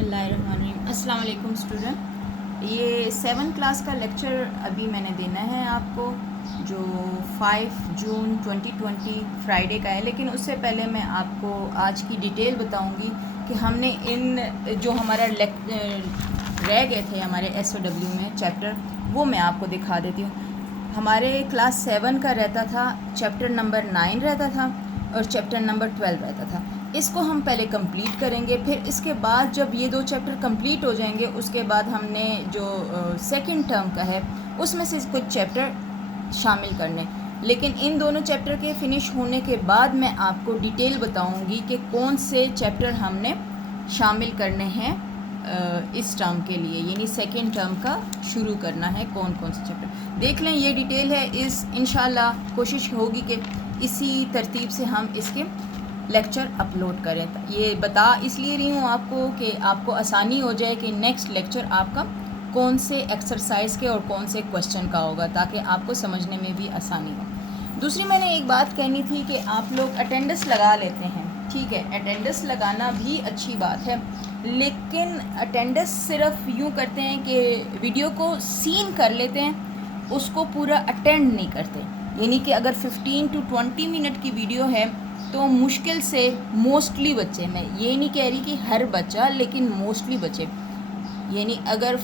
बिस्मिल्लाहिर्रहमानिर्रहीम। अस्सलाम वालेकुम स्टूडेंट। ये 7 क्लास का लेक्चर अभी मैंने देना है आपको, जो 5 जून 2020 फ्राइडे का है। लेकिन उससे पहले मैं आपको आज की डिटेल बताऊंगी कि हमने इन जो हमारा रह गए थे हमारे SOW में चैप्टर, वो मैं आपको दिखा देती हूँ। हमारे क्लास 7 का रहता था, चैप्टर नंबर 9 रहता था और चैप्टर नंबर 12 रहता था। इसको हम पहले कंप्लीट करेंगे, फिर इसके बाद जब ये 2 चैप्टर कंप्लीट हो जाएंगे उसके बाद हमने जो सेकंड टर्म का है उसमें से कुछ चैप्टर शामिल करने। लेकिन इन दोनों चैप्टर के फिनिश होने के बाद मैं आपको डिटेल बताऊंगी कि कौन से चैप्टर हमने शामिल करने हैं इस टर्म के लिए, यानी सेकंड टर्म का शुरू करना है। कौन कौन से चैप्टर देख लें, ये डिटेल है। इस इंशाल्लाह कोशिश होगी कि इसी तरतीब से हम इसके लेक्चर अपलोड करें। ये बता इसलिए रही हूँ आपको कि आपको आसानी हो जाए कि नेक्स्ट लेक्चर आपका कौन से एक्सरसाइज के और कौन से क्वेश्चन का होगा, ताकि आपको समझने में भी आसानी हो। दूसरी मैंने एक बात कहनी थी कि आप लोग अटेंडेंस लगा लेते हैं, ठीक है, अटेंडेंस लगाना भी अच्छी बात है, लेकिन अटेंडेंस सिर्फ यूँ करते हैं कि वीडियो को सीन कर लेते हैं, उसको पूरा अटेंड नहीं करते। यानी कि अगर 15 to 20 मिनट की वीडियो है तो मुश्किल से मोस्टली बच्चे, मैं ये नहीं कह रही कि हर बच्चा, लेकिन मोस्टली बच्चे, यानी अगर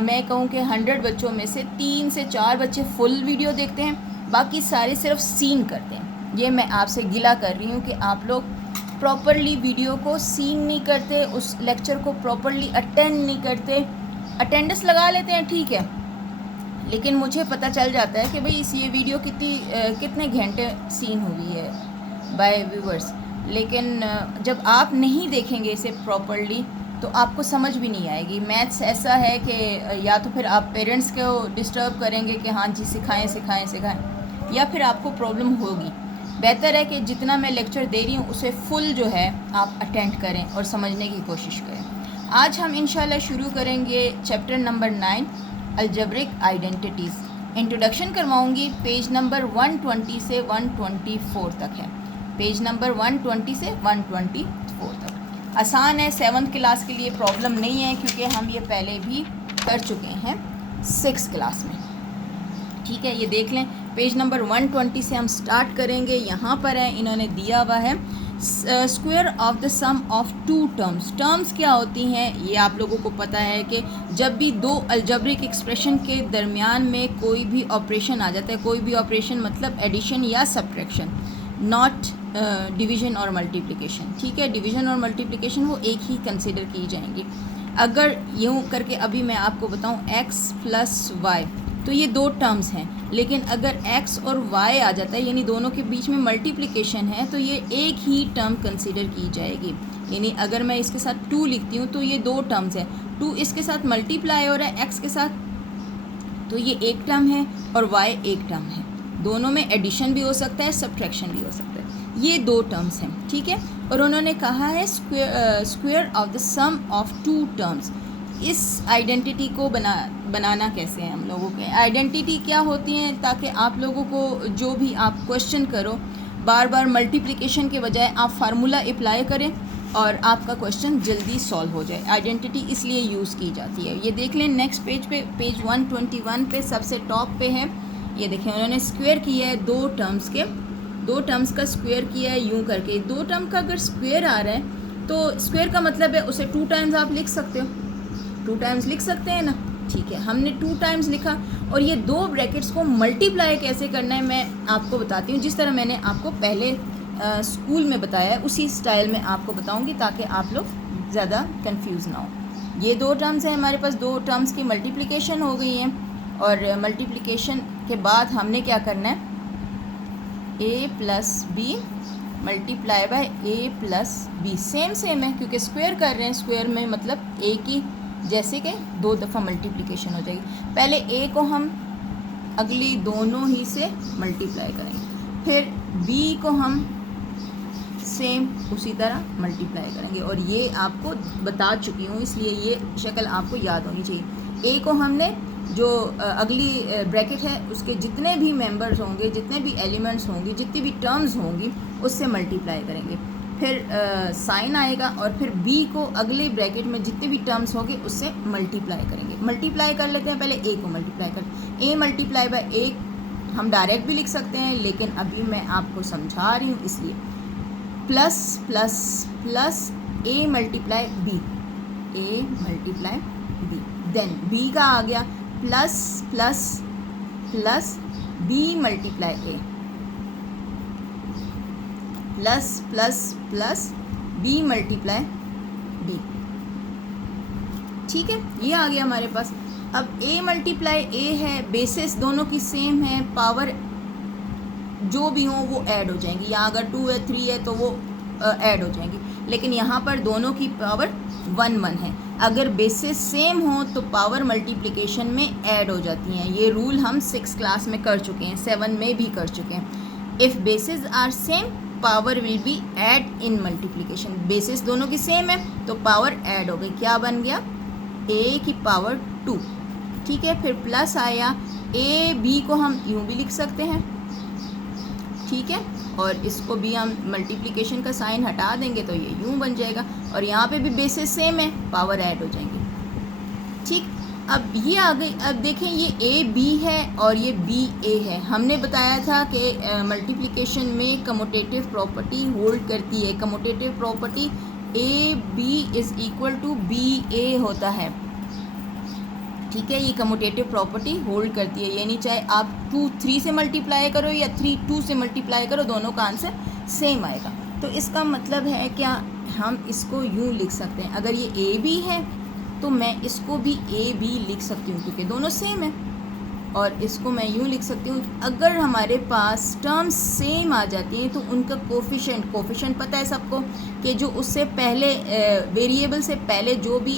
मैं कहूँ कि 100 बच्चों में से 3 से 4 बच्चे फुल वीडियो देखते हैं, बाकी सारे सिर्फ सीन करते हैं। ये मैं आपसे गिला कर रही हूँ कि आप लोग प्रॉपरली वीडियो को सीन नहीं करते, उस लेक्चर को प्रॉपरली अटेंड नहीं करते। अटेंडेंस लगा लेते हैं, ठीक है, लेकिन मुझे पता चल जाता है कि भाई इस ये वीडियो कितने घंटे सीन हुई है बाय व्यूवर्स। लेकिन जब आप नहीं देखेंगे इसे प्रॉपरली तो आपको समझ भी नहीं आएगी। मैथ्स ऐसा है कि या तो फिर आप पेरेंट्स को डिस्टर्ब करेंगे कि हाँ जी सिखाएं सिखाएं सिखाएं, या फिर आपको प्रॉब्लम होगी। बेहतर है कि जितना मैं लेक्चर दे रही हूँ उसे फुल जो है आप अटेंड करें और समझने की कोशिश करें। आज हम इंशाल्लाह शुरू करेंगे chapter number 9 algebraic identities. Introduction करवाऊँगी, पेज नंबर 120 से 124 तक है। पेज नंबर 120 से 124 तक आसान है, 7th क्लास के लिए प्रॉब्लम नहीं है, क्योंकि हम ये पहले भी कर चुके हैं 6th क्लास में, ठीक है। ये देख लें, पेज नंबर 120 से हम स्टार्ट करेंगे। यहाँ पर है, इन्होंने दिया हुआ है square of the sum of 2 terms. Terms क्या होती हैं ये आप लोगों को पता है कि जब भी 2 अलजेब्रिक एक्सप्रेशन के दरमियान में कोई भी ऑपरेशन आ जाता है, कोई भी ऑपरेशन मतलब एडिशन या सब्ट्रैक्शन, नॉट डिवीज़न और मल्टीप्लिकेशन, ठीक है। डिवीज़न और मल्टीप्लिकेशन वो एक ही कंसिडर की जाएंगी। अगर यूँ करके अभी मैं आपको बताऊँ x + y, तो ये 2 टर्म्स हैं, लेकिन अगर x और y आ जाता है, यानी दोनों के बीच में मल्टीप्लिकेशन है, तो ये एक ही टर्म कंसिडर की जाएगी। यानी अगर मैं इसके साथ 2 लिखती हूँ तो ये 2 टर्म्स हैं, 2 इसके साथ मल्टीप्लाई हो रहा है x के साथ, तो ये एक टर्म है, और y एक टर्म है। दोनों में एडिशन भी हो सकता है, सब्ट्रैक्शन भी हो सकता है। ये 2 टर्म्स हैं, ठीक है। और उन्होंने कहा है square of the sum of 2 terms. इस आइडेंटिटी को बनाना कैसे है हम लोगों के, आइडेंटिटी क्या होती हैं, ताकि आप लोगों को जो भी आप क्वेश्चन करो बार बार मल्टीप्लिकेशन के बजाय आप फार्मूला अप्लाई करें और आपका क्वेश्चन जल्दी सॉल्व हो जाए। आइडेंटिटी इसलिए यूज़ की जाती है। ये देख लें नेक्स्ट पेज पे, पेज 121 पे सबसे टॉप पे है। ये देखें, उन्होंने स्क्वायर किया है 2 टर्म्स के, 2 टर्म्स का स्क्वायर किया है यूँ करके। 2 टर्म का अगर स्क्वायर आ रहा है तो स्क्वायर का मतलब है उसे 2 टाइम्स आप लिख सकते हो, 2 टाइम्स लिख सकते हैं ना, ठीक है। हमने 2 टाइम्स लिखा, और ये 2 ब्रैकेट्स को मल्टीप्लाई कैसे करना है मैं आपको बताती हूँ, जिस तरह मैंने आपको पहले स्कूल में बताया है उसी स्टाइल में आपको बताऊँगी, ताकि आप लोग ज़्यादा कंफ्यूज ना हो। ये 2 टर्म्स हैं हमारे पास, 2 टर्म्स की मल्टीप्लिकेशन हो गई है, और मल्टीप्लिकेशन के बाद हमने क्या करना है, a + b multiply by a + b। Same है, क्योंकि स्क्वायर कर रहे हैं, स्क्वायर में मतलब a की जैसे कि 2 दफ़ा मल्टीप्लिकेशन हो जाएगी। पहले a को हम अगली दोनों ही से मल्टीप्लाई करेंगे, फिर b को हम सेम उसी तरह मल्टीप्लाई करेंगे, और ये आपको बता चुकी हूँ, इसलिए ये शक्ल आपको याद होनी चाहिए। a को हमने जो अगली ब्रैकेट है उसके जितने भी मेंबर्स होंगे, जितने भी एलिमेंट्स होंगे, जितनी भी टर्म्स होंगी उससे मल्टीप्लाई करेंगे। फिर साइन आएगा और फिर b को अगले ब्रैकेट में जितने भी टर्म्स होंगे उससे मल्टीप्लाई करेंगे। मल्टीप्लाई कर लेते हैं, पहले a को मल्टीप्लाई कर, a मल्टीप्लाई बाय a हम डायरेक्ट भी लिख सकते हैं, लेकिन अभी मैं आपको समझा रही हूँ इसलिए plus plus plus a multiply b, a multiply b, then b का आ गया plus plus plus b multiply a, plus plus plus b multiply b। ठीक है, ये आ गया हमारे पास। अब a मल्टीप्लाई a है, बेसिस दोनों की सेम है, पावर जो भी हो वो ऐड हो जाएंगी। यहाँ अगर 2 है 3 है तो वो ऐड हो जाएंगी, लेकिन यहाँ पर दोनों की पावर 1 1 है। अगर बेसिस सेम हो तो पावर मल्टीप्लिकेशन में ऐड हो जाती हैं। ये रूल हम 6 क्लास में कर चुके हैं, 7 में भी कर चुके हैं। If basis are same power will be add in multiplication. Basis दोनों की सेम है तो पावर ऐड हो गई, क्या बन गया a की पावर 2। ठीक है, फिर प्लस आया, a b को हम यूँ भी लिख सकते हैं, ठीक है, और इसको भी हम मल्टीप्लिकेशन का साइन हटा देंगे तो ये यूँ बन जाएगा, और यहाँ पे भी बेसिस सेम है, पावर ऐड हो जाएंगे। ठीक, अब ये आ गई। अब देखें ये ए बी है और ये बी ए है। हमने बताया था कि मल्टीप्लिकेशन में कम्यूटेटिव प्रॉपर्टी होल्ड करती है। Commutative property A B is equal to B A होता है। ठीक है, ये कम्यूटेटिव प्रॉपर्टी होल्ड करती है, यानी चाहे आप 2 3 से मल्टीप्लाई करो या 3 2 से मल्टीप्लाई करो, दोनों का आंसर सेम आएगा। तो इसका मतलब है क्या, हम इसको यूँ लिख सकते हैं, अगर ये ए बी है तो मैं इसको भी ए बी लिख सकती हूँ क्योंकि दोनों सेम है, और इसको मैं यूँ लिख सकती हूँ। अगर हमारे पास टर्म्स सेम आ जाती हैं तो उनका कोफिशेंट पता है सबको कि जो उससे पहले वेरिएबल से पहले जो भी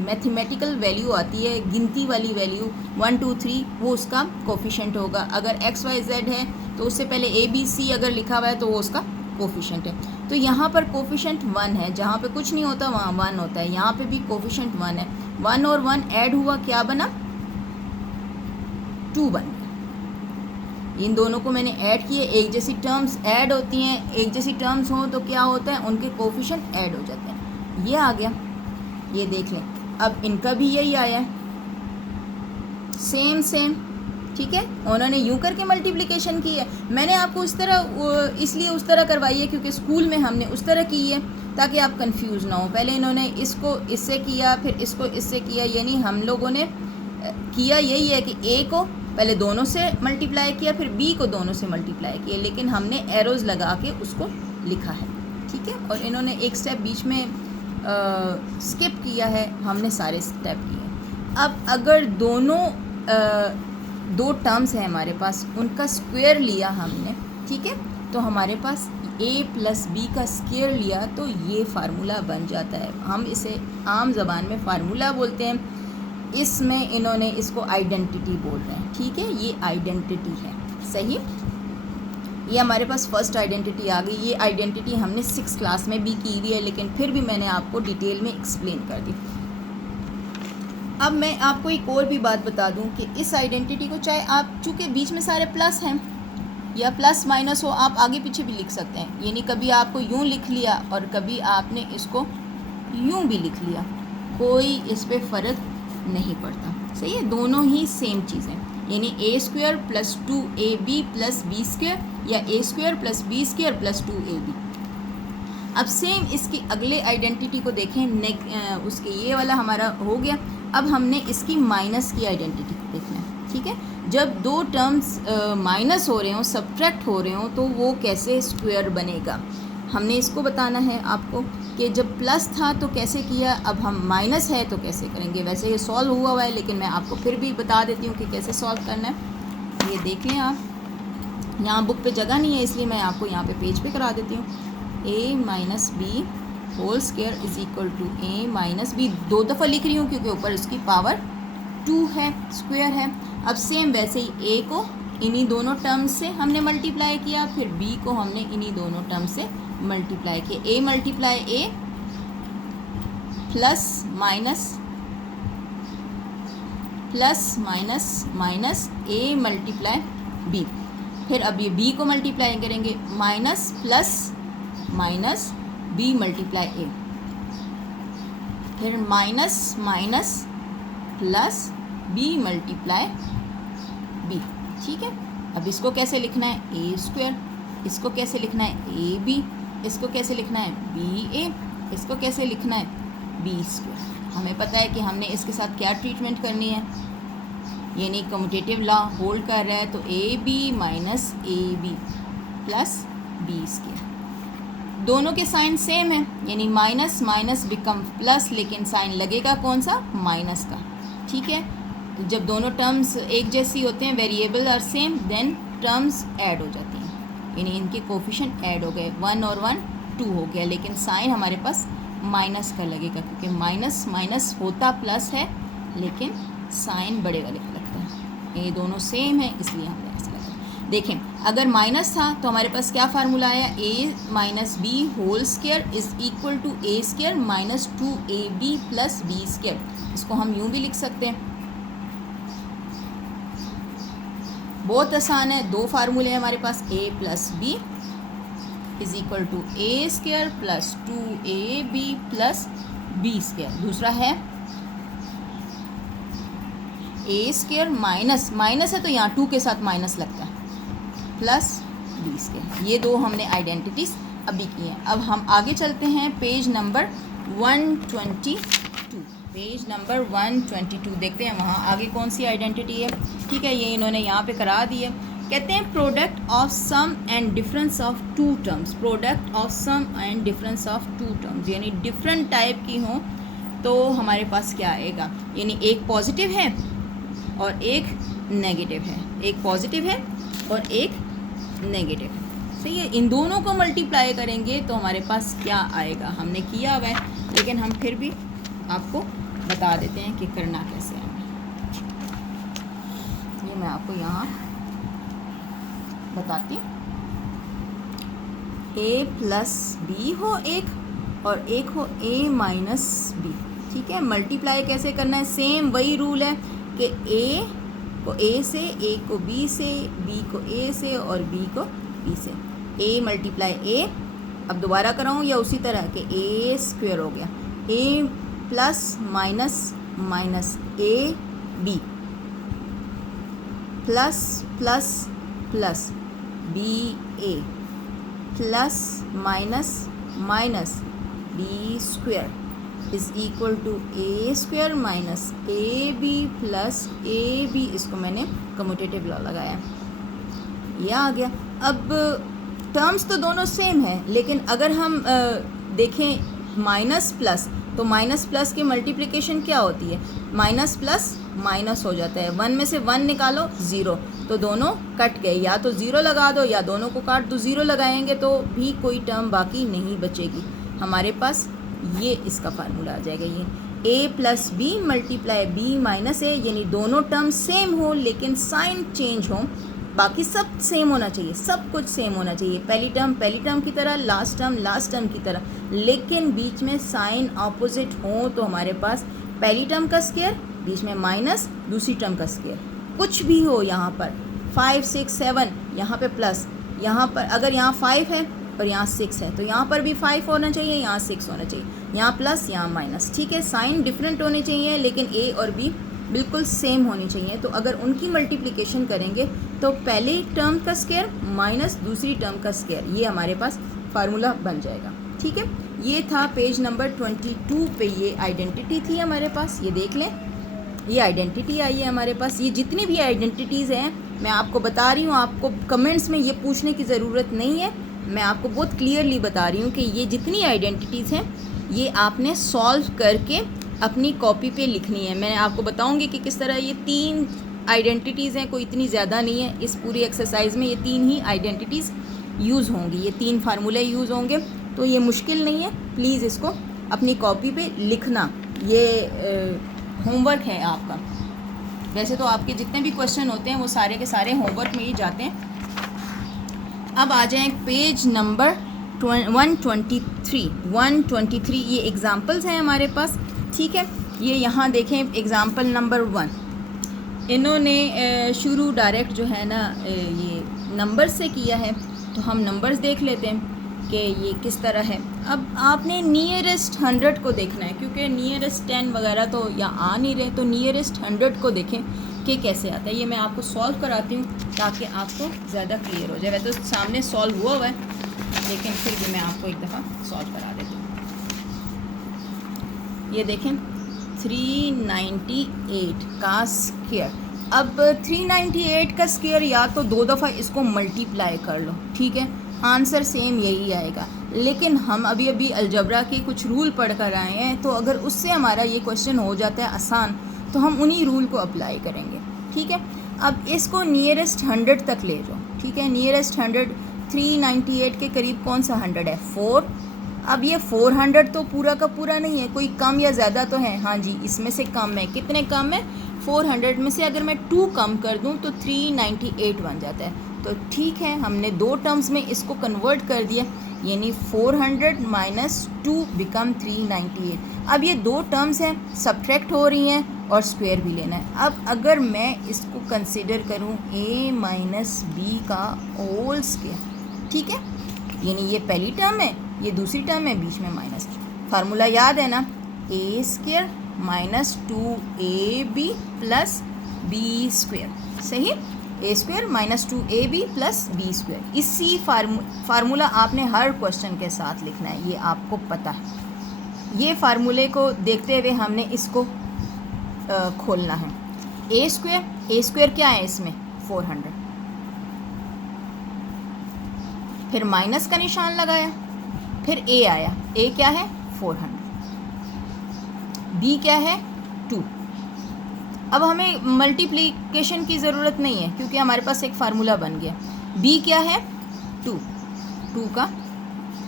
मैथमेटिकल वैल्यू आती है, गिनती वाली वैल्यू 1 2 3, वो उसका कोफिशेंट होगा। अगर x y z है तो उससे पहले a b c अगर लिखा हुआ है तो वो उसका कोफिशेंट है। तो यहाँ पर कोफिशेंट 1 है, जहाँ पे कुछ नहीं होता वहाँ 1 होता है, यहाँ पे भी कोफिशेंट 1 है। 1 और 1 ऐड हुआ, क्या बना, 2 बन गया। इन दोनों को मैंने ऐड किए, एक जैसी टर्म्स ऐड होती हैं, एक जैसी टर्म्स हों तो क्या होता है, उनके कोफिशेंट ऐड हो जाते हैं। ये आ गया, ये देख लें। अब इनका भी यही आया है, सेम। ठीक है, उन्होंने यूँ करके मल्टीप्लिकेशन की है। मैंने आपको इस तरह इसलिए उस तरह करवाई है क्योंकि स्कूल में हमने उस तरह की है ताकि आप कंफ्यूज ना हो। पहले इन्होंने इसको इससे किया, फिर इसको इससे किया, यानी हम लोगों ने किया यही है कि a को पहले दोनों से मल्टीप्लाई किया, फिर b को दोनों से मल्टीप्लाई किया, लेकिन हमने एरोज़ लगा के उसको लिखा है। ठीक है, और इन्होंने एक स्टेप बीच में स्किप किया है, हमने सारे स्टेप किए। अब अगर दोनों 2 टर्म्स हैं हमारे पास, उनका स्क्वायर लिया हमने, ठीक है, तो हमारे पास a प्लस b का स्क्वायर लिया तो ये फार्मूला बन जाता है। हम इसे आम ज़बान में फार्मूला बोलते हैं, इसमें इन्होंने इसको आइडेंटिटी बोल रहे हैं। ठीक है, ये आइडेंटिटी है, सही। ये हमारे पास फर्स्ट आइडेंटिटी आ गई। ये आइडेंटिटी हमने 6 क्लास में भी की हुई है, लेकिन फिर भी मैंने आपको डिटेल में एक्सप्लेन कर दी। अब मैं आपको एक और भी बात बता दूं कि इस आइडेंटिटी को चाहे आप, चूँकि बीच में सारे प्लस हैं या प्लस माइनस हो, आप आगे पीछे भी लिख सकते हैं। यानी कभी आपको यूँ लिख लिया और कभी आपने इसको यूँ भी लिख लिया, कोई इस पर फ़र्क नहीं पड़ता, सही है, दोनों ही सेम चीज़ें। यानी a square plus 2ab plus b square या a square plus b square plus 2ab। अब सेम इसकी अगले आइडेंटिटी को देखें, उसके ये वाला हमारा हो गया। अब हमने इसकी माइनस की आइडेंटिटी को देखना है। ठीक है, जब 2 टर्म्स माइनस हो रहे हों, सब्ट्रैक्ट हो रहे हों, तो वो कैसे स्क्वायर बनेगा, हमने इसको बताना है आपको कि जब प्लस था तो कैसे किया, अब हम माइनस है तो कैसे करेंगे। वैसे ये सॉल्व हुआ है, लेकिन मैं आपको फिर भी बता देती हूँ कि कैसे सॉल्व करना है। ये देख लें आप, यहाँ बुक पे जगह नहीं है इसलिए मैं आपको यहाँ पे पेज पे करा देती हूँ। a minus B whole square is equal to a minus B. 2 दफ़ा लिख रही हूँ क्योंकि ऊपर इसकी पावर 2 है, स्क्वायर है। अब सेम वैसे ही a को इन्हीं दोनों टर्म्स से हमने मल्टीप्लाई किया, फिर b को हमने इन्हीं दोनों टर्म्स से मल्टीप्लाई किया। a multiply a plus minus minus a multiply b। फिर अब ये b को मल्टीप्लाई करेंगे, minus plus minus B multiply A, फिर minus minus plus B multiply B. ठीक है, अब इसको कैसे लिखना है, ए स्क्वायर, इसको कैसे लिखना है ए बी, इसको कैसे लिखना है बी ए, इसको कैसे लिखना है बी स्क्वायर। हमें पता है कि हमने इसके साथ क्या ट्रीटमेंट करनी है, यानी कम्यूटेटिव लॉ होल्ड कर रहा है, तो A B minus A B plus B square. दोनों के साइन सेम है, यानी माइनस माइनस बिकम प्लस, लेकिन साइन लगेगा कौन सा, माइनस का। ठीक है, तो जब दोनों टर्म्स एक जैसी होते हैं, variable are same, then terms add हो जाती हैं, यानी इनके कोफिशिएंट ऐड हो गए, 1 और 1 2 हो गया, लेकिन साइन हमारे पास माइनस का लगेगा, क्योंकि माइनस माइनस होता प्लस है, लेकिन साइन बड़े वाले का लगता है। ये दोनों सेम है, इसलिए हमने ऐसा लगा। देखें, अगर माइनस था तो हमारे पास क्या फार्मूला आया, A minus B whole square is equal to A square minus 2ab plus B square. इसको हम यूँ भी लिख सकते हैं, बहुत आसान है। दो फार्मूले हैं हमारे पास, a plus B is equal to A square plus 2ab plus B square. दूसरा है ए स्क्वायर माइनस माइनस है तो यहाँ 2 के साथ माइनस लगता है, प्लस बी स्क्वायर। ये दो हमने आइडेंटिटीज अभी की हैं। अब हम आगे चलते हैं पेज नंबर 122। पेज नंबर 122 देखते हैं वहाँ आगे कौन सी आइडेंटिटी है। ठीक है, ये इन्होंने यहाँ पे करा दी है। कहते हैं product of sum and difference of two terms, product of sum and difference of two terms, यानी डिफरेंट टाइप की हों तो हमारे पास क्या आएगा, यानी एक पॉजिटिव है और एक नेगेटिव है, एक पॉजिटिव है और एक नेगेटिव है। सही है, इन दोनों को मल्टीप्लाई करेंगे तो हमारे पास क्या आएगा, हमने किया हुआ है, लेकिन हम फिर भी आपको बता देते हैं कि करना कैसे है। ये मैं आपको यहाँ बताती हूँ। ए प्लस बी हो एक और एक हो ए माइनस बी। ठीक है, मल्टीप्लाई कैसे करना है, सेम वही रूल है कि ए को ए से, ए को बी से, बी को ए से और बी को बी से। ए मल्टीप्लाई ए, अब दोबारा कराऊँ या उसी तरह के ए स्क्वायर हो गया, A plus minus minus A B plus plus plus B A plus minus minus B square is equal to A square minus A B plus A B. इसको मैंने कम्यूटेटिव लॉ लगाया, ये आ गया। अब टर्म्स तो दोनों सेम है, लेकिन अगर हम देखें माइनस प्लस, तो माइनस प्लस की मल्टीप्लिकेशन क्या होती है, माइनस प्लस माइनस हो जाता है, 1 में से 1 निकालो 0, तो दोनों कट गए, या तो 0 लगा दो या दोनों को काट दो। 0 लगाएंगे तो भी कोई टर्म बाकी नहीं बचेगी हमारे पास, ये इसका फार्मूला आ जाएगा। ये a plus B multiply B minus A, यानी दोनों टर्म सेम हो लेकिन साइन चेंज हो, बाकी सब सेम होना चाहिए, सब कुछ सेम होना चाहिए, पहली टर्म की तरह, लास्ट टर्म की तरह, लेकिन बीच में साइन ऑपोजिट हो तो हमारे पास पहली टर्म का स्क्वायर, बीच में माइनस, दूसरी टर्म का स्क्वायर, कुछ भी हो। यहाँ पर 5 6 7, यहाँ पे प्लस, यहाँ पर अगर यहाँ 5 है और यहाँ 6 है तो यहाँ पर भी 5 होना चाहिए, यहाँ 6 होना चाहिए, यहाँ प्लस यहाँ माइनस। ठीक है, साइन डिफरेंट होने चाहिए लेकिन ए और बी बिल्कुल सेम होनी चाहिए। तो अगर उनकी मल्टीप्लिकेशन करेंगे तो पहले टर्म का स्क्वायर माइनस दूसरी टर्म का स्क्वायर, ये हमारे पास फार्मूला बन जाएगा। ठीक है, ये था पेज नंबर 22 पे, ये आइडेंटिटी थी हमारे पास, ये देख लें, ये आइडेंटिटी आई है हमारे पास। ये जितनी भी आइडेंटिटीज़ हैं मैं आपको बता रही हूँ, आपको कमेंट्स में ये पूछने की ज़रूरत नहीं है, मैं आपको बहुत क्लियरली बता रही हूँ कि ये जितनी आइडेंटिटीज़ हैं ये आपने सॉल्व करके अपनी कॉपी पे लिखनी है। मैं आपको बताऊंगी कि किस तरह। ये 3 आइडेंटिटीज़ हैं, कोई इतनी ज़्यादा नहीं है। इस पूरी एक्सरसाइज में ये 3 ही आइडेंटिटीज़ यूज़ होंगी, ये 3 फार्मूले यूज़ होंगे, तो ये मुश्किल नहीं है। प्लीज़ इसको अपनी कॉपी पे लिखना, ये होमवर्क है आपका। वैसे तो आपके जितने भी क्वेश्चन होते हैं वो सारे के सारे होमवर्क में ही जाते हैं। अब आ जाएँ पेज नंबर 123। ये एग्ज़ाम्पल्स हैं हमारे पास। ठीक है, ये यहाँ देखें एग्ज़ाम्पल नंबर 1, इन्होंने शुरू डायरेक्ट जो है ना ये नंबर से किया है, तो हम नंबर्स देख लेते हैं। कि ये किस तरह है। अब आपने नियरेस्ट 100 को देखना है, क्योंकि नियरेस्ट 10 वगैरह तो या आ नहीं रहे, तो नियरेस्ट 100 को देखें कि कैसे आता है। ये मैं आपको सॉल्व कराती हूँ ताकि आपको ज़्यादा क्लियर हो जाए। वैसे तो सामने सॉल्व हुआ है, लेकिन फिर भी मैं आपको एक दफ़ा सॉल्व करा देती हूँ। ये देखें 398 का स्क्वायर। अब 398 का स्क्वायर या तो 2 दफ़ा इसको मल्टीप्लाई कर लो, ठीक है, आंसर सेम यही आएगा। लेकिन हम अभी अभी अलजबरा के कुछ रूल पढ़ कर आए हैं, तो अगर उससे हमारा ये क्वेश्चन हो जाता है आसान, तो हम उन्हीं रूल को अप्लाई करेंगे, ठीक है। अब इसको नियरेस्ट 100 तक ले जाओ, ठीक है। नियरेस्ट 100 398 के करीब कौन सा 100 है? 4। अब ये 400 तो पूरा का पूरा नहीं है, कोई कम या ज़्यादा तो है? हाँ जी, इसमें से कम है। कितने कम है? 400 में से अगर मैं 2 कम कर दूं तो 398 बन जाता है। तो ठीक है, हमने 2 टर्म्स में इसको कन्वर्ट कर दिया, यानी 400 माइनस 2 बिकम 398। अब ये 2 टर्म्स हैं, सब्ट्रैक्ट हो रही हैं और स्क्वायर भी लेना है। अब अगर मैं इसको कंसिडर करूं a माइनस बी का होल स्क्वायर, ठीक है, यानी ये पहली टर्म है, ये दूसरी टर्म है, बीच में माइनस। फार्मूला याद है ना, a square minus 2ab plus B square, सही। a square minus 2ab plus B square. इसी फार्मूला आपने हर क्वेश्चन के साथ लिखना है, ये आपको पता है। ये फार्मूले को देखते हुए हमने इसको खोलना है। a स्क्वायर क्या है इसमें? 400, फिर माइनस का निशान लगाया, फिर a आया। a क्या है? 400। b क्या है? 2। अब हमें मल्टीप्लिकेशन की ज़रूरत नहीं है, क्योंकि हमारे पास एक फार्मूला बन गया। b क्या है? 2 का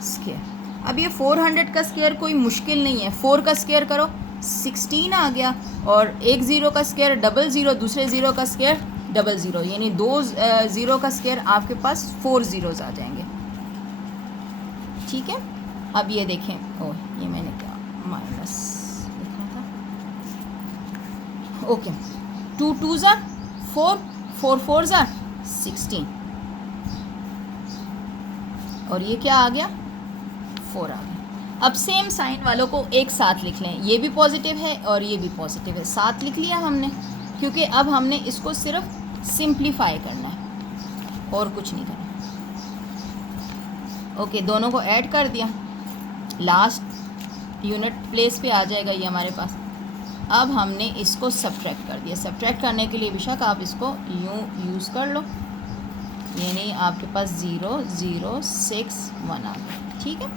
स्क्वायर। अब ये 400 का स्क्वायर कोई मुश्किल नहीं है। 4 का स्क्वायर करो 16 आ गया, और एक ज़ीरो का स्क्वायर 00, दूसरे ज़ीरो का स्क्वायर 00, यानी 2 ज़ीरो का स्क्वायर आपके पास 4 ज़ीरोज़ आ जाएंगे, ठीक है। अब ये देखें, ओह ये मैंने क्या माइनस लिखा था, ओके। 2 2 ज़ा 4, 4 4 ज़ा 16, और ये क्या आ गया? 4 आ गया। अब सेम साइन वालों को एक साथ लिख लें, ये भी पॉजिटिव है और ये भी पॉजिटिव है, साथ लिख लिया हमने, क्योंकि अब हमने इसको सिर्फ सिंप्लीफाई करना है और कुछ नहीं करना। ओके, दोनों को ऐड कर दिया, लास्ट यूनिट प्लेस पे आ जाएगा ये हमारे पास। अब हमने इसको सब्ट्रैक्ट कर दिया। सब्ट्रैक्ट करने के लिए बेशक आप इसको यूँ यूज़ कर लो, यानी आपके पास 0 0 6 1 आ गया, ठीक है।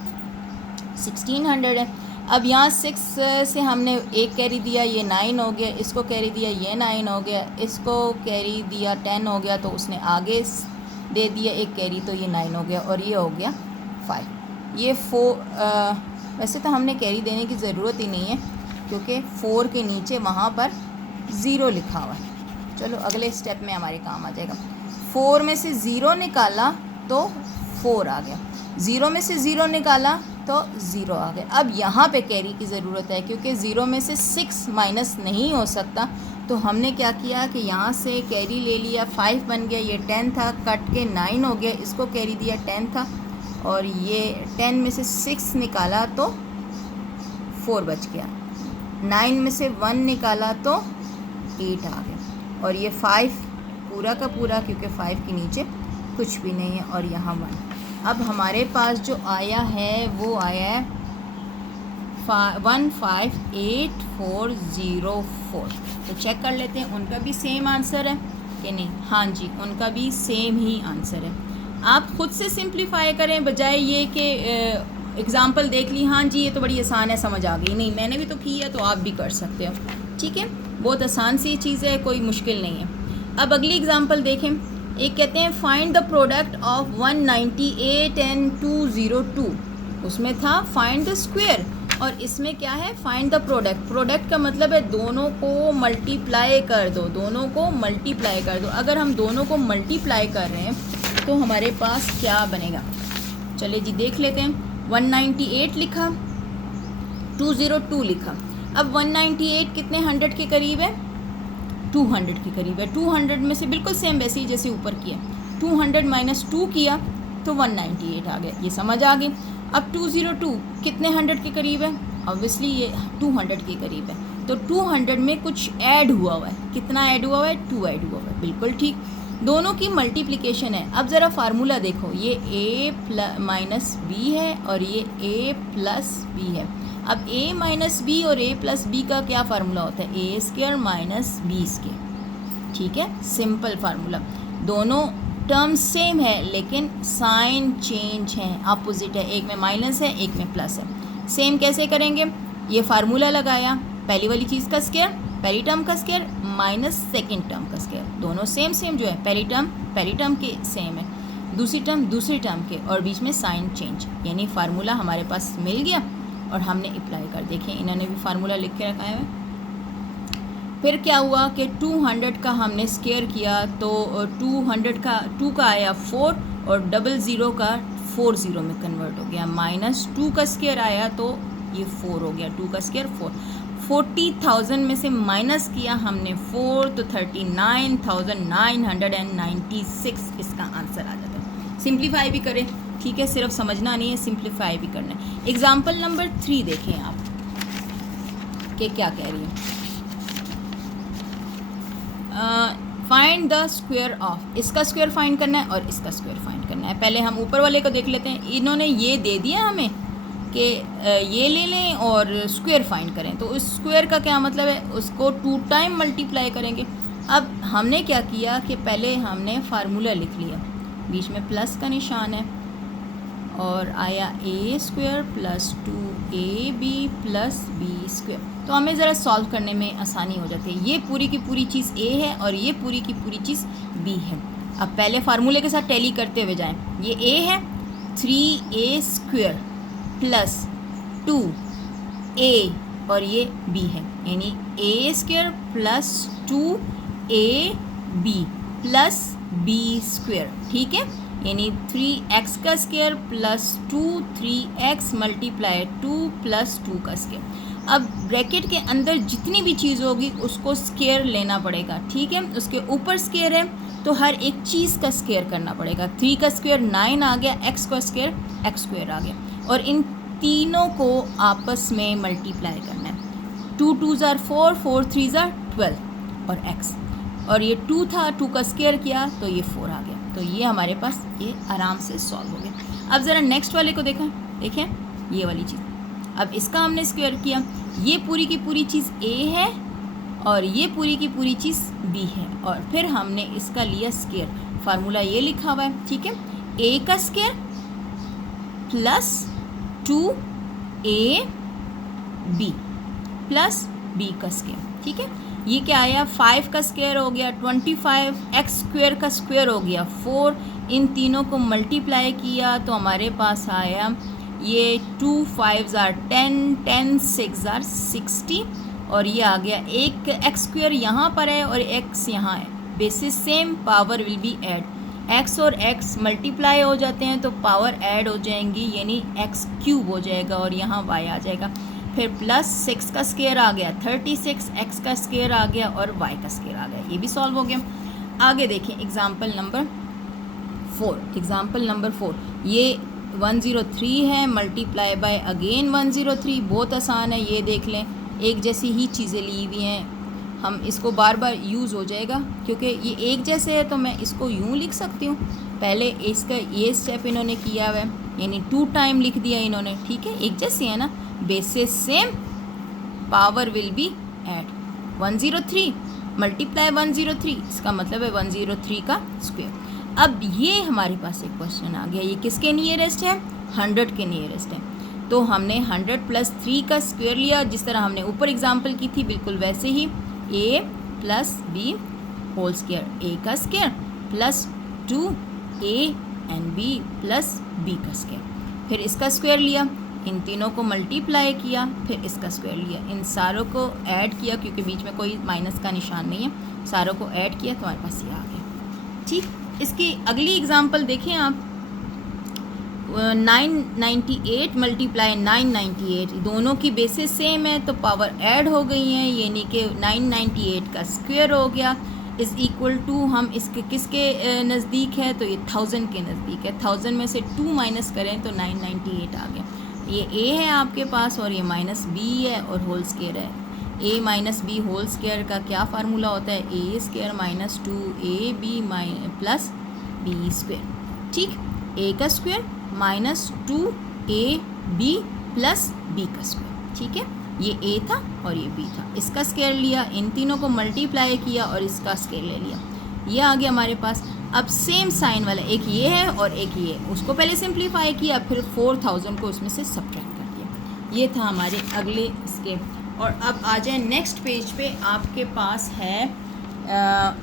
1600 है। अब यहाँ 6 से हमने एक कैरी दिया, ये 9 हो गया, इसको कैरी दिया, ये 9 हो गया, इसको कैरी दिया 10 हो गया, तो उसने आगे दे दिया एक कैरी, तो ये 9 हो गया, और ये हो गया 5। ये 4 वैसे तो हमने कैरी देने की ज़रूरत ही नहीं है, क्योंकि 4 के नीचे वहाँ पर 0 लिखा हुआ है। चलो अगले स्टेप में हमारे काम आ जाएगा। 4 में से 0 निकाला तो 4 आ गया, 0 में से 0 निकाला तो 0 आ गया। अब यहाँ पे कैरी की ज़रूरत है, क्योंकि 0 में से 6 माइनस नहीं हो सकता, तो हमने क्या किया कि यहाँ से कैरी ले लिया, 5 बन गया, ये 10 था, कट के 9 हो गया, इसको कैरी दिया 10 था, और ये 10 में से 6 निकाला तो 4 बच गया, 9 में से 1 निकाला तो 8 आ गया, और ये 5 पूरा का पूरा, क्योंकि 5 के नीचे कुछ भी नहीं है, और यहाँ 1। अब हमारे पास जो आया है वो आया है 158404। तो चेक कर लेते हैं उनका भी सेम आंसर है कि नहीं। हाँ जी, उनका भी सेम ही आंसर है। आप ख़ुद से सिंप्लीफाई करें, बजाय ये कि एग्ज़ाम्पल देख ली, हाँ जी ये तो बड़ी आसान है, समझ आ गई। नहीं, मैंने भी तो की है, तो आप भी कर सकते हो, ठीक है। बहुत आसान सी चीज़ है, कोई मुश्किल नहीं है। अब अगली एग्ज़ाम्पल देखें। एक कहते हैं find the product of 198 and 202। उसमें था फाइंड द स्क्वायर, और इसमें क्या है? Find the product. प्रोडक्ट का मतलब है दोनों को मल्टीप्लाई कर दो, दोनों को मल्टीप्लाई कर दो। अगर हम दोनों को मल्टीप्लाई कर रहे हैं तो हमारे पास क्या बनेगा? चलिए जी देख लेते हैं। 198 लिखा, 202 लिखा। अब 198 कितने 100 के करीब है? 200 के करीब है। 200 में से बिल्कुल सेम वैसे ही जैसे ऊपर किया, 200 माइनस 2 किया तो 198 आ गया, ये समझ आ गई। अब 202 कितने 100 के करीब है? ऑब्वियसली ये 200 के करीब है, तो 200 में कुछ ऐड हुआ है। कितना ऐड हुआ है? 2 ऐड हुआ है, बिल्कुल ठीक। दोनों की मल्टीप्लिकेशन है। अब ज़रा फार्मूला देखो, ये a माइनस बी है और ये a प्लस बी है। अब a माइनस बी और a प्लस बी का क्या फार्मूला होता है? A square minus B square, ठीक है, सिंपल फार्मूला। दोनों टर्म सेम है लेकिन साइन चेंज है, अपोजिट है, एक में माइनस है एक में प्लस है। सेम कैसे करेंगे? ये फार्मूला लगाया, पहली वाली चीज़ का स्क्वायर, पहली टर्म का स्क्वायर माइनस सेकंड टर्म का स्क्वायर, दोनों सेम जो है, पहली टर्म के सेम है, दूसरी टर्म के, और बीच में साइन चेंज, यानी फार्मूला हमारे पास मिल गया और हमने अप्लाई कर। देखें इन्होंने भी फार्मूला लिख के रखा है। फिर क्या हुआ कि 200 का हमने स्क्वायर किया तो 200 का 2 का आया 4 और 00 का 40 में कन्वर्ट हो गया, माइनस 2 का स्क्वायर आया तो ये 4 हो गया, 2 का स्क्वायर 4। 40,000 में से माइनस किया हमने 4 तो 39,996 इसका आंसर आ जाता है। सिंप्लीफाई भी करें, ठीक है, सिर्फ समझना नहीं है, सिंप्लीफाई भी करना है। एग्जाम्पल नंबर 3 देखें आप कि क्या कह रही है। फाइंड द स्क्वायर ऑफ, इसका स्क्वायर फाइंड करना है और इसका स्क्वायर फाइंड करना है। पहले हम ऊपर वाले को देख लेते हैं। इन्होंने ये दे दिया हमें कि ये ले लें और स्क्वायर फाइंड करें, तो उस स्क्वायर का क्या मतलब है? उसको 2 टाइम मल्टीप्लाई करेंगे। अब हमने क्या किया कि पहले हमने फार्मूला लिख लिया, बीच में प्लस का निशान है और आया a square plus 2ab plus B square. तो हमें ज़रा सॉल्व करने में आसानी हो जाती है। ये पूरी की पूरी चीज़ a है और ये पूरी की पूरी चीज़ b है। अब पहले फार्मूले के साथ टैली करते हुए जाएं। ये a है, 3a स्क्वायर प्लस 2a और ये b है, यानी a square plus 2ab plus b square, ठीक है, यानी 3x का square plus 3x multiply 2 plus 2 का स्क्वायर। अब ब्रैकेट के अंदर जितनी भी चीज़ होगी उसको स्क्वायर लेना पड़ेगा, ठीक है। उसके ऊपर स्क्वायर है तो हर एक चीज़ का स्क्वायर करना पड़ेगा। 3 का स्क्वायर 9 आ गया, x का स्क्वायर x स्क्वायर आ गया, और इन तीनों को आपस में मल्टीप्लाई करना है। 2 2s are 4, 4 3s are 12 और x, और ये 2 था, 2 का स्क्वायर किया तो ये 4 आ गया। तो ये हमारे पास ये आराम से सॉल्व हो गया। अब ज़रा नेक्स्ट वाले को देखें ये वाली चीज़। अब इसका हमने स्क्वायर किया, ये पूरी की पूरी चीज़ a है और ये पूरी की पूरी चीज़ b है, और फिर हमने इसका लिया स्क्वायर। फार्मूला ये लिखा हुआ है, ठीक है, a का square plus 2ab plus b का स्क्वायर, ठीक है। ये क्या आया? 5 का स्क्वायर हो गया 25, x स्क्वायर का स्क्वायर हो गया 4। इन तीनों को मल्टीप्लाई किया तो हमारे पास आया ये 2 5s are 10, 10 6s are 60, और ये आ गया एक x स्क्वायर यहाँ पर है और x यहाँ है, basis same, power will be add. x और x मल्टीप्लाई हो जाते हैं तो पावर ऐड हो जाएंगी, यानी x क्यूब हो जाएगा और यहाँ y आ जाएगा। फिर प्लस 6 का स्क्वायर आ गया 36, x का स्क्वायर आ गया और y का स्क्वायर आ गया, ये भी सॉल्व हो गया। आगे देखें एग्जाम्पल नंबर 4। ये 103 है मल्टीप्लाई बाय अगेन 103, बहुत आसान है, ये देख लें, एक जैसी ही चीज़ें ली हुई हैं, हम इसको बार बार यूज़ हो जाएगा क्योंकि ये एक जैसे है, तो मैं इसको यूँ लिख सकती हूँ। पहले इसका ये स्टेप इन्होंने किया हुआ है, यानी 2 टाइम लिख दिया इन्होंने, ठीक है, एक जैसे है ना, basis same, power will be add. 103 multiply 103, इसका मतलब है 103 का स्क्वायर। अब ये हमारे पास एक क्वेश्चन आ गया, ये किसके नियरेस्ट है? 100 के नियरेस्ट है। तो हमने 100 प्लस 3 का स्क्वायर लिया, जिस तरह हमने ऊपर एग्जाम्पल की थी बिल्कुल वैसे ही, a plus B whole square, a का square plus 2a and b plus b का स्क्वायर। फिर इसका स्क्वायर लिया, इन तीनों को मल्टीप्लाई किया, फिर इसका स्क्वायर लिया, इन सारों को ऐड किया क्योंकि बीच में कोई माइनस का निशान नहीं है, सारों को ऐड किया तो हमारे पास ये आ गया, ठीक। इसकी अगली एग्जांपल देखें आप, 998 मल्टीप्लाई 998, दोनों की बेसिस सेम है तो पावर ऐड हो गई हैं, यानी कि 998 का स्क्वायर हो गया। इज़ इक्वल टू, हम इसके किसके नज़दीक है, तो ये 1000 के नज़दीक है। 1000 में से 2 माइनस करें तो 998 आ गया। ये ए है आपके पास और ये माइनस बी है और होल स्क्वायर है। A minus B whole square का क्या फार्मूला होता है, A square minus 2ab plus B square. ठीक, ए का square minus 2ab plus B का स्क्वायर। ठीक है, ये ए था और ये बी था, इसका स्क्वायर लिया, इन तीनों को मल्टीप्लाई किया और इसका स्क्वायर ले लिया, ये आ गया हमारे पास। अब सेम साइन वाला एक ये है और एक ये, उसको पहले सिंप्लीफाई किया, फिर 4000 को उसमें से सब्ट्रैक्ट कर दिया। ये था हमारे अगले स्टेप। और अब आ जाए नेक्स्ट पेज पे, आपके पास है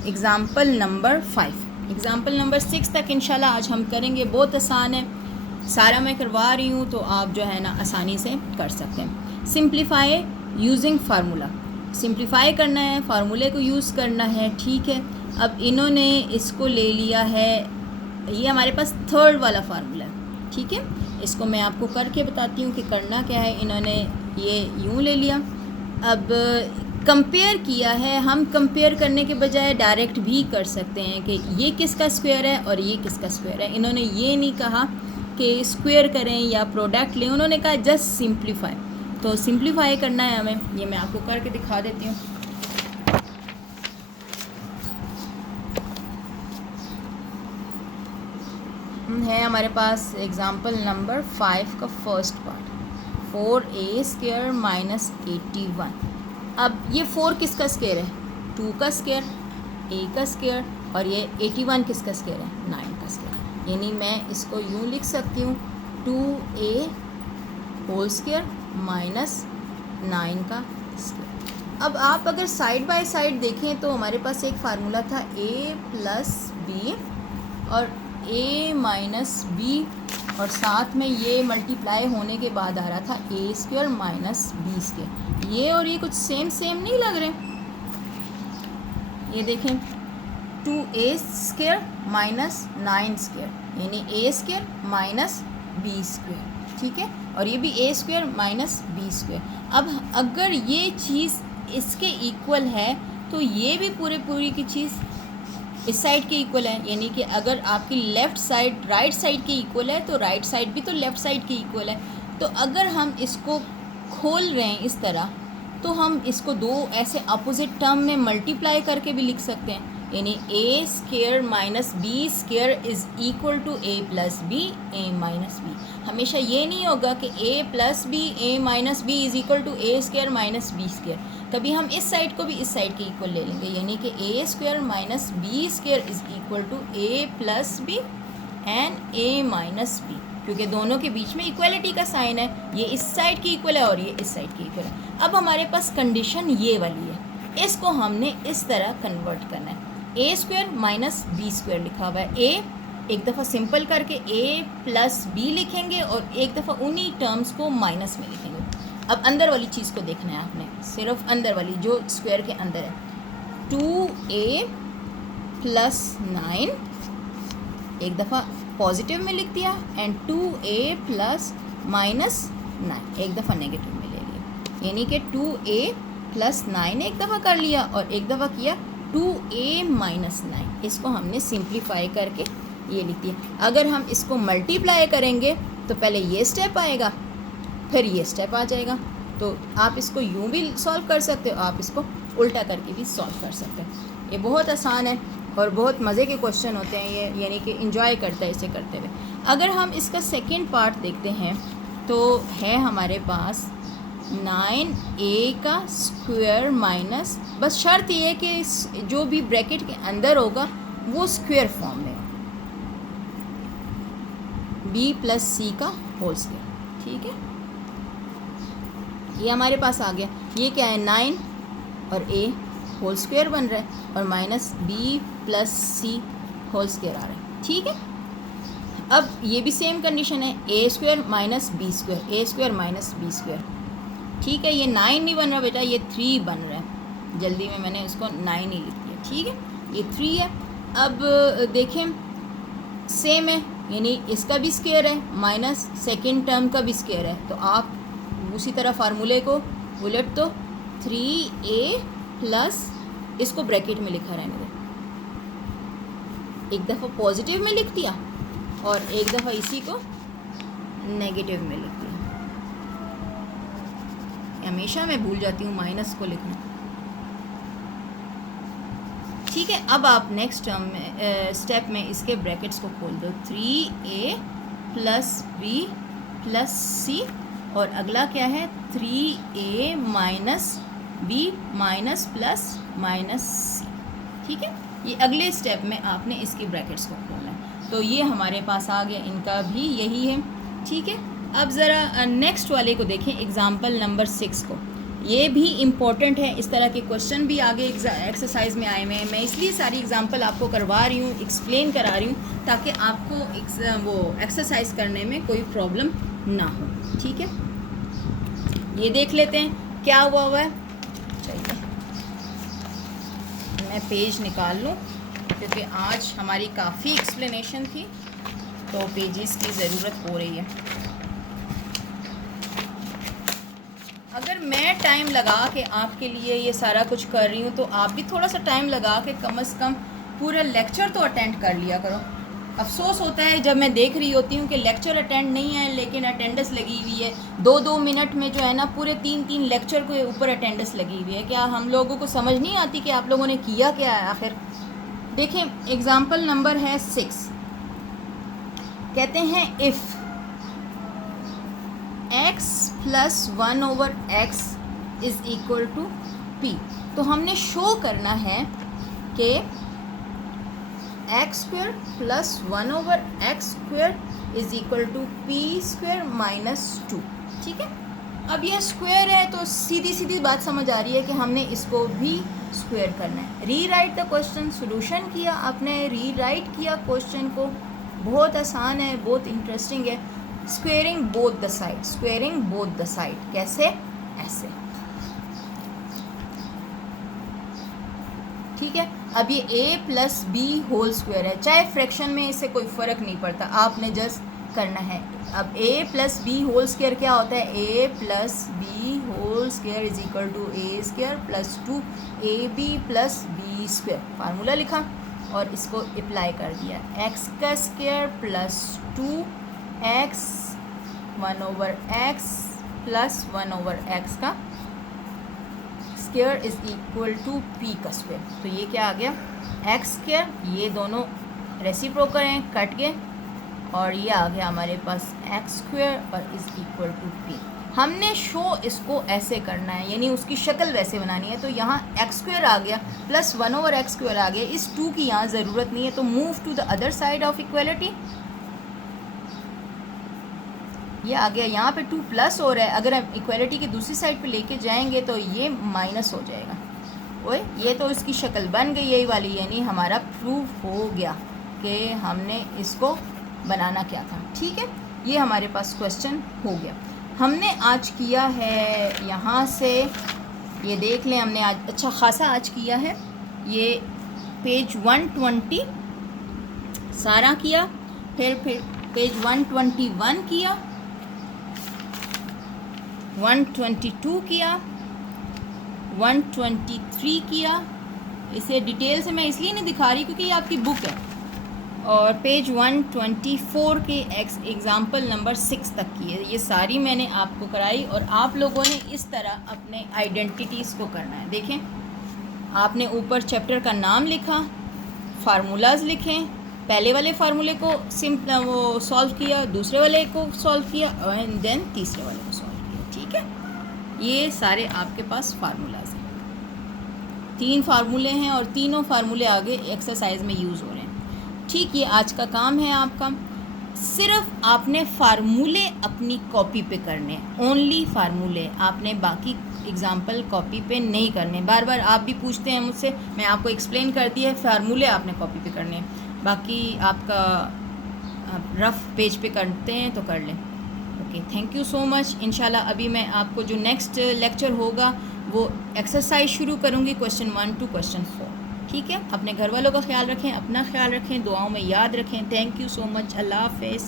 एग्ज़ाम्पल नंबर 5। एग्ज़ाम्पल नंबर 6 तक इंशाल्लाह आज हम करेंगे, बहुत आसान है, सारा मैं करवा रही हूँ तो आप जो है ना आसानी से कर सकते हैं। सिंप्लीफाई यूजिंग फार्मूला, सिंप्लीफाई करना है, फार्मूले को यूज़ करना है। ठीक है, अब इन्होंने इसको ले लिया है, ये हमारे पास थर्ड वाला फार्मूला है। ठीक है, इसको मैं आपको करके बताती हूँ कि करना क्या है। इन्होंने ये यूँ ले लिया, अब कंपेयर किया है। हम कंपेयर करने के बजाय डायरेक्ट भी कर सकते हैं कि ये किसका स्क्वायर है और ये किसका स्क्वायर है। इन्होंने ये नहीं कहा कि स्क्वायर करें या प्रोडक्ट लें, उन्होंने कहा जस्ट सिंप्लीफाई। तो सिंप्लीफाई करना है हमें, ये मैं आपको करके दिखा देती हूँ। है हमारे पास एग्ज़ाम्पल नंबर 5 का first part, 4a square minus 81। अब ये 4 किसका स्क्वायर है, 2 का स्क्वायर, a का स्क्वायर, और ये 81 किसका स्क्वायर है, 9 का स्क्वायर। यानी मैं इसको यूँ लिख सकती हूँ 2a होल स्क्वायर माइनस 9 का स्क्वायर। अब आप अगर साइड बाय साइड देखें तो हमारे पास एक फार्मूला था a प्लस बी और a माइनस बी, और साथ में ये मल्टीप्लाई होने के बाद आ रहा था a square minus B square. ये और ये कुछ सेम नहीं लग रहे। ये देखें 2a स्क्वायर माइनस 9 स्क्वायर, यानी a square minus B square. ठीक है, और ये भी a square minus B square. अब अगर ये चीज़ इसके इक्वल है तो ये भी पूरी की चीज़ इस साइड के इक्वल है, यानी कि अगर आपकी लेफ़्ट साइड राइट साइड के इक्वल है तो राइट साइड भी तो लेफ़्ट साइड के इक्वल है। तो अगर हम इसको खोल रहे हैं इस तरह, तो हम इसको दो ऐसे अपोजिट टर्म में मल्टीप्लाई करके भी लिख सकते हैं, यानी a square minus B square is equal to a plus B a minus B. हमेशा ये नहीं होगा कि a plus B a minus B is equal to a square minus B square. कभी हम इस साइड को भी इस साइड के इक्वल ले लेंगे, यानी कि a square minus B square is equal to a plus B and a minus B, क्योंकि दोनों के बीच में इक्वलिटी का साइन है, ये इस साइड की इक्वल है और ये इस साइड की इक्वल है। अब हमारे पास कंडीशन ये वाली है, इसको हमने इस तरह कन्वर्ट करना है। a square minus B square लिखा हुआ है, a एक दफ़ा सिंपल करके a प्लस बी लिखेंगे और एक दफ़ा उन्हीं टर्म्स को माइनस में लिखेंगे। अब अंदर वाली चीज़ को देखना है आपने, सिर्फ अंदर वाली जो स्क्वायर के अंदर है। 2a प्लस 9 एक दफ़ा पॉजिटिव में लिख दिया एंड 2a प्लस माइनस 9 एक दफ़ा नेगेटिव में ले लिया, यानी कि 2a प्लस 9 एक दफ़ा कर लिया और एक दफ़ा किया 2a माइनस 9। इसको हमने सिंप्लीफाई करके ये लिख दिया। अगर हम इसको मल्टीप्लाई करेंगे तो पहले ये स्टेप आएगा, फिर ये स्टेप आ जाएगा। तो आप इसको यूँ भी सॉल्व कर सकते हो, आप इसको उल्टा करके भी सॉल्व कर सकते हो। ये बहुत आसान है और बहुत मज़े के क्वेश्चन होते हैं ये, यानी कि इंजॉय करता है इसे करते हुए। अगर हम इसका सेकंड पार्ट देखते हैं तो है हमारे पास 9a का स्क्वायर माइनस, बस शर्त ये है कि जो भी ब्रैकेट के अंदर होगा वो स्क्वायर फॉर्म में, b प्लस c का होल स्क्वायर। ठीक है, ये हमारे पास आ गया। ये क्या है, 9 और a होल स्क्वायर बन रहा है और minus b plus c whole square आ रहा है। ठीक है, अब ये भी सेम कंडीशन है, a square minus B square, a square minus B square. ठीक है, ये 9 नहीं बन रहा बेटा, ये 3 बन रहा है, जल्दी में मैंने इसको 9 ही लिख दिया। ठीक है, ये 3 है। अब देखें सेम है, यानी इसका भी स्क्वायर है माइनस सेकेंड टर्म का भी स्क्वायर है, तो आप उसी तरह फार्मूले को उलट दो, 3a प्लस, इसको ब्रैकेट में लिखा रहने दो, एक दफ़ा पॉजिटिव में लिख दिया और एक दफ़ा इसी को नेगेटिव में लिख दिया। हमेशा मैं भूल जाती हूँ माइनस को लिखना। ठीक है, अब आप नेक्स्ट टर्म में स्टेप में इसके ब्रैकेट्स को खोल दो, 3a plus b plus c, और अगला क्या है 3a minus b minus plus minus c। ठीक है, ये अगले स्टेप में आपने इसकी ब्रैकेट्स को खोलना है। तो ये हमारे पास आ गया, इनका भी यही है। ठीक है, अब ज़रा नेक्स्ट वाले को देखें, एग्ज़ाम्पल नंबर 6 को। ये भी इम्पॉर्टेंट है, इस तरह के क्वेश्चन भी आगे एक्सरसाइज में आए हुए हैं। मैं इसलिए सारी एग्जांपल आपको करवा रही हूँ, एक्सप्लेन करा रही हूँ, ताकि आपको वो एक्सरसाइज करने में कोई प्रॉब्लम ना हो। ठीक है, ये देख लेते हैं क्या हुआ है। चलिए मैं पेज निकाल लूँ, क्योंकि आज हमारी काफ़ी एक्सप्लेनेशन थी, तो पेजेस की ज़रूरत हो रही है। अगर मैं टाइम लगा के आपके लिए ये सारा कुछ कर रही हूँ, तो आप भी थोड़ा सा टाइम लगा के कम से कम पूरा लेक्चर तो अटेंड कर लिया करो। अफसोस होता है जब मैं देख रही होती हूँ कि लेक्चर अटेंड नहीं है, लेकिन अटेंडेंस लगी हुई है 2-2 मिनट में, जो है ना पूरे 3-3 लेक्चर के ऊपर अटेंडेंस लगी हुई है। क्या हम लोगों को समझ नहीं आती कि आप लोगों ने किया क्या है आखिर। देखें, एग्ज़ाम्पल नंबर है 6। कहते हैं if x plus 1/x is equal to p, तो हमने शो करना है कि x square plus 1/x square is equal to p square minus 2। ठीक है, अब यह स्क्वायर है तो सीधी सीधी बात समझ आ रही है कि हमने इसको भी स्क्वायर करना है। री राइट द क्वेश्चन, सोल्यूशन किया आपने, री राइट किया क्वेश्चन को, बहुत आसान है, बहुत इंटरेस्टिंग है। Squaring both the side, squaring both the side, कैसे? ऐसे। ठीक है, अब ये a plus B whole square है, चाहे फ्रैक्शन में इससे कोई फ़र्क नहीं पड़ता, आपने जस्ट करना है। अब a plus B whole square क्या होता है? a plus B whole square is equal to a square plus 2ab plus B square. Formula लिखा और इसको अप्लाई कर दिया, x का square plus 2x 1/x plus 1/x का square is equal to p का स्क्वायर। तो ये क्या आ गया? x स्क्वायर, ये दोनों रेसिप्रोकल हैं, कट गए, और ये आ गया हमारे पास x स्क्वायर और इज़ इक्वल टू p। हमने शो इसको ऐसे करना है, यानी उसकी शक्ल वैसे बनानी है। तो यहाँ x स्क्वायर आ गया प्लस 1/x स्क्वायर आ गया, इस 2 की यहाँ ज़रूरत नहीं है, तो move to the other side of equality. ये आ गया, यहाँ पे 2 प्लस हो रहा है, अगर हम इक्वलिटी की दूसरी साइड पे लेके जाएंगे तो ये माइनस हो जाएगा। ओए, ये तो इसकी शक्ल बन गई यही वाली, यानी हमारा प्रूफ हो गया कि हमने इसको बनाना क्या था। ठीक है, ये हमारे पास क्वेश्चन हो गया। हमने आज किया है यहाँ से, ये देख लें, हमने आज अच्छा खासा आज किया है। ये पेज 120 सारा किया, फिर पेज 121 किया, 122 किया, 123 किया। इसे डिटेल से मैं इसलिए नहीं दिखा रही क्योंकि ये आपकी बुक है। और पेज 124 के एग्ज़ाम्पल नंबर 6 तक की है, ये सारी मैंने आपको कराई। और आप लोगों ने इस तरह अपने आइडेंटिटीज़ को करना है। देखें, आपने ऊपर चैप्टर का नाम लिखा, फार्मूलाज लिखें, पहले वाले फार्मूले को वो सॉल्व किया, दूसरे वाले को सॉल्व किया, एंड देन तीसरे वाले को सॉल्व किया। ठीक है, ये सारे आपके पास फार्मूलाज हैं, 3 फार्मूले हैं और तीनों फार्मूले आगे एक्सरसाइज में यूज़ हो रहे हैं। ठीक, ये आज का काम है आपका। सिर्फ आपने फार्मूले अपनी कॉपी पे करने, ओनली फार्मूले, आपने बाकी एग्जाम्पल कॉपी पे नहीं करने। बार बार आप भी पूछते हैं मुझसे, मैं आपको एक्सप्लेन कर दिया है, फार्मूले आपने कॉपी पे करने, बाकी आपका रफ़ पेज पे करते हैं तो कर लें। Okay, thank you so much. इंशाल्लाह अभी मैं आपको जो नेक्स्ट लेक्चर होगा वो एक्सरसाइज शुरू करूँगी, क्वेश्चन 1 to क्वेश्चन 4। ठीक है, अपने घर वालों का ख्याल रखें, अपना ख्याल रखें, दुआओं में याद रखें। Thank you so much. अल्लाह हाफ़िज़।